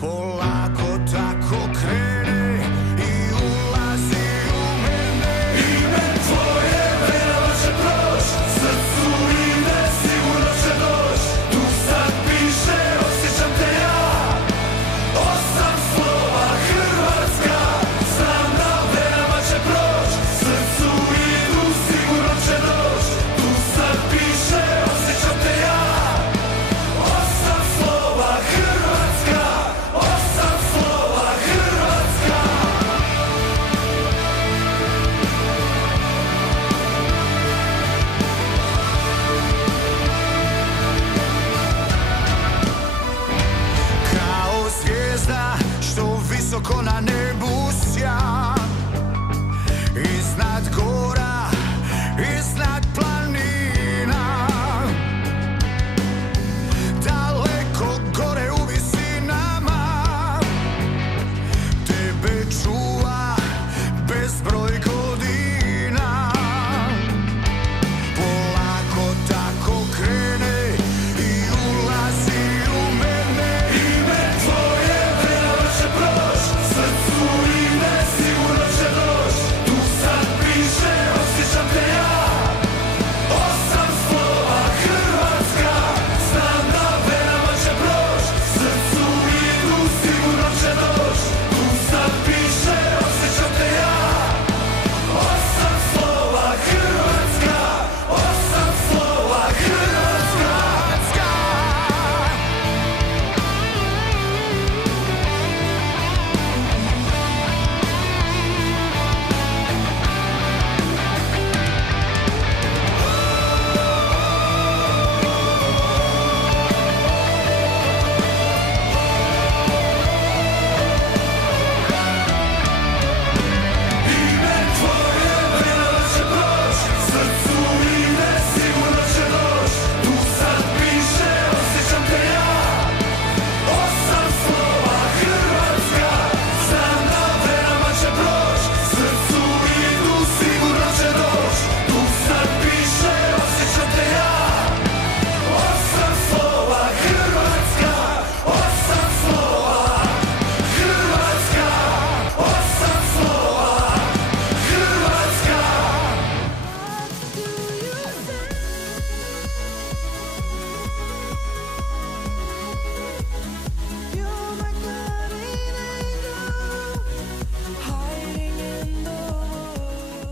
polako tako krene i ulazi u mene. Ime tvoje venama će proć, srcu ide, sigurno će doć. Tu sad piše, osjećam te ja, 8 slova Hrvatska. Znam da venama će proć, srcu idu, sigurno će doć. Tu sad piše, osjećam te ja, 8 slova Hrvatska, 8 slova Hrvatska. Kao zvijezda što visoko na nebu